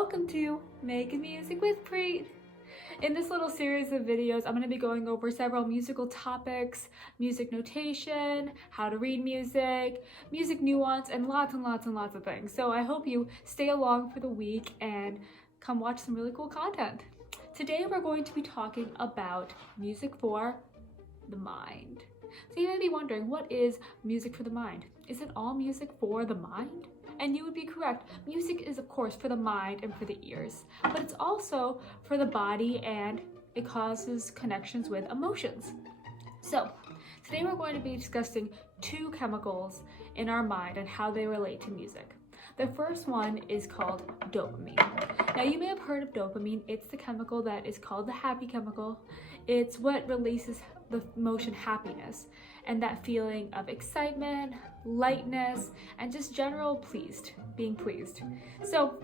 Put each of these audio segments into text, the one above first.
Welcome to Making Music with Preet. In this little series of videos, I'm going to be going over several musical topics, music notation, how to read music, music nuance, and lots of things. So I hope you stay along for the week and come watch some really cool content. Today we're going to be talking about music for the mind. So you may be wondering, what is music for the mind? Is it all music for the mind? And you would be correct. Music is, of course, for the mind and for the ears, but it's also for the body, and it causes connections with emotions. So today we're going to be discussing two chemicals in our mind and how they relate to music. The first one is called dopamine. Now you may have heard of dopamine. It's the chemical that is called the happy chemical. It's what releases the emotion happiness and that feeling of excitement, lightness, and just general being pleased. So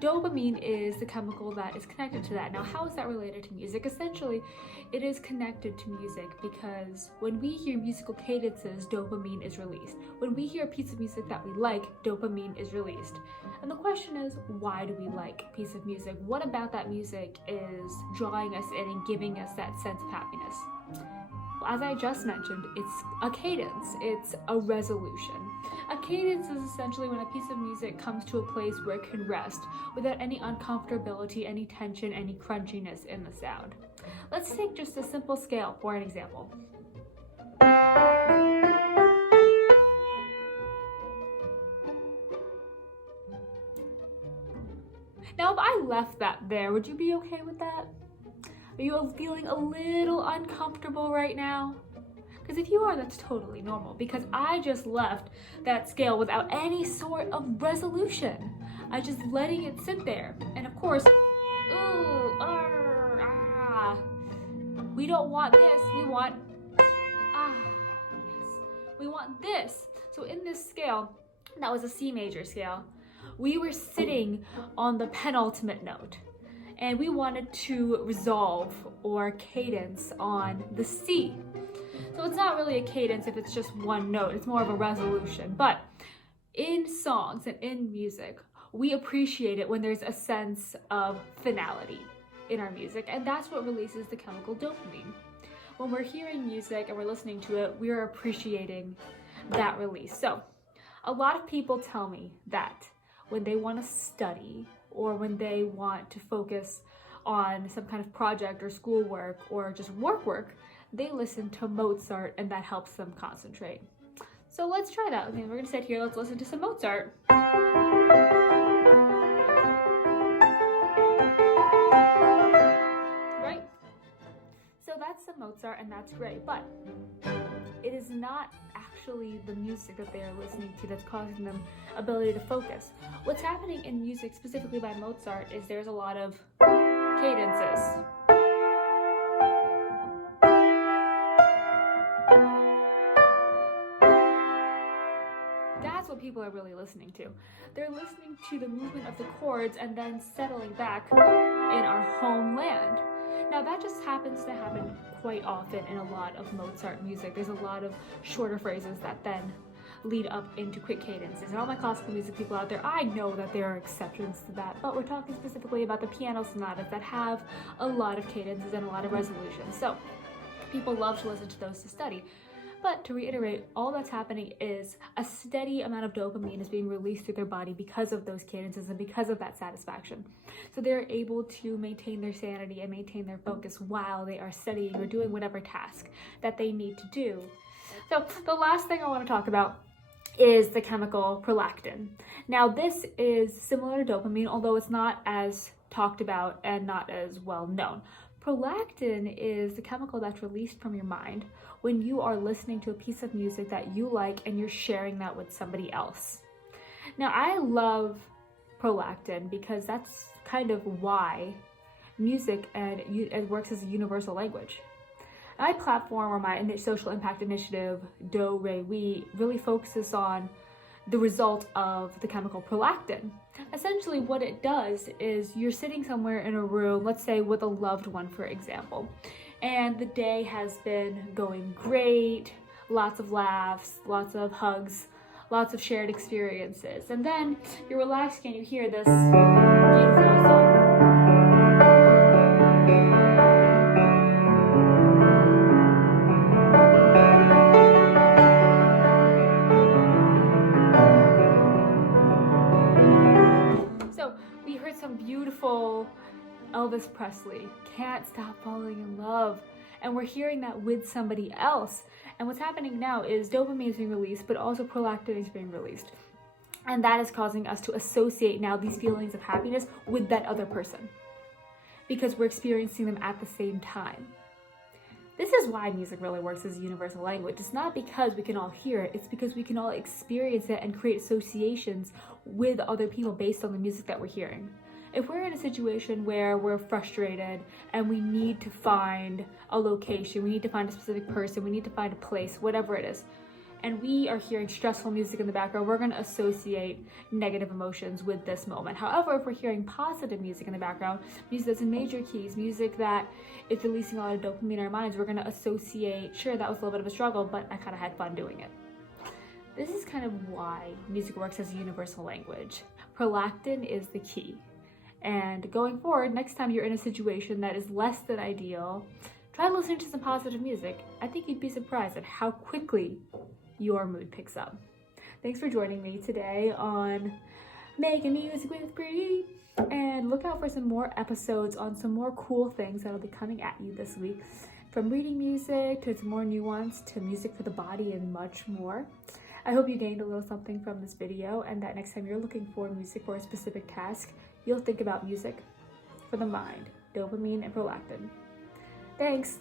dopamine is the chemical that is connected to that. Now, how is that related to music? Essentially, it is connected to music because when we hear musical cadences, dopamine is released. When we hear a piece of music that we like, dopamine is released. And the question is, why do we like a piece of music? What about that music is drawing us in and giving us that sense of happiness? As I just mentioned, it's a cadence, it's a resolution. A cadence is essentially when a piece of music comes to a place where it can rest without any uncomfortability, any tension, any crunchiness in the sound. Let's take just a simple scale for an example. Now, if I left that there, would you be okay with that? Are you feeling a little uncomfortable right now? Because if you are, that's totally normal, because I just left that scale without any sort of resolution. I just letting it sit there. And of course, we don't want this, we want, we want this. So in this scale, that was a C major scale, we were sitting on the penultimate note. And we wanted to resolve or cadence on the C. So it's not really a cadence if it's just one note, it's more of a resolution. But in songs and in music, we appreciate it when there's a sense of finality in our music, and that's what releases the chemical dopamine. When we're hearing music and we're listening to it, we are appreciating that release. So a lot of people tell me that when they want to study or when they want to focus on some kind of project or schoolwork or just work, they listen to Mozart, and that helps them concentrate. So let's try that. Okay, we're gonna sit here, let's listen to some Mozart. Right? So that's some Mozart, and that's great, but it is not actually the music that they are listening to that's causing them ability to focus. What's happening in music, specifically by Mozart, is there's a lot of cadences. That's what people are really listening to. They're listening to the movement of the chords and then settling back in our homeland. Now that just happens to happen quite often in a lot of Mozart music. There's a lot of shorter phrases that then lead up into quick cadences. And all my classical music people out there, I know that there are exceptions to that, but we're talking specifically about the piano sonatas that have a lot of cadences and a lot of resolutions. So people love to listen to those to study. But to reiterate, all that's happening is a steady amount of dopamine is being released through their body because of those cadences and because of that satisfaction. So they're able to maintain their sanity and maintain their focus while they are studying or doing whatever task that they need to do. So the last thing I want to talk about is the chemical prolactin. Now this is similar to dopamine, although it's not as talked about and not as well known. Prolactin is the chemical that's released from your mind when you are listening to a piece of music that you like and you're sharing that with somebody else. Now, I love prolactin because that's kind of why music it works as a universal language. My platform, or my social impact initiative, Do Re We, really focuses on the result of the chemical prolactin. Essentially what it does is you're sitting somewhere in a room, let's say with a loved one, for example, and the day has been going great, lots of laughs, lots of hugs, lots of shared experiences, and then you're relaxing and you hear this beautiful So we heard some beautiful Elvis Presley, Can't Stop Falling in Love. And we're hearing that with somebody else. And what's happening now is dopamine is being released, but also prolactin is being released. And that is causing us to associate now these feelings of happiness with that other person, because we're experiencing them at the same time. This is why music really works as a universal language. It's not because we can all hear it, it's because we can all experience it and create associations with other people based on the music that we're hearing. If we're in a situation where we're frustrated and we need to find a location, we need to find a specific person, we need to find a place, whatever it is, and we are hearing stressful music in the background, we're going to associate negative emotions with this moment. However, if we're hearing positive music in the background, music that's in major keys, music that is releasing a lot of dopamine in our minds, we're going to associate, sure, that was a little bit of a struggle, but I kind of had fun doing it. This is kind of why music works as a universal language. Prolactin is the key. And going forward, next time you're in a situation that is less than ideal, try listening to some positive music. I think you'd be surprised at how quickly your mood picks up. Thanks for joining me today on Making Music with Bree. And look out for some more episodes on some more cool things that'll be coming at you this week. From reading music to some more nuance to music for the body and much more. I hope you gained a little something from this video, and that next time you're looking for music for a specific task, you'll think about music for the mind, dopamine and prolactin. Thanks.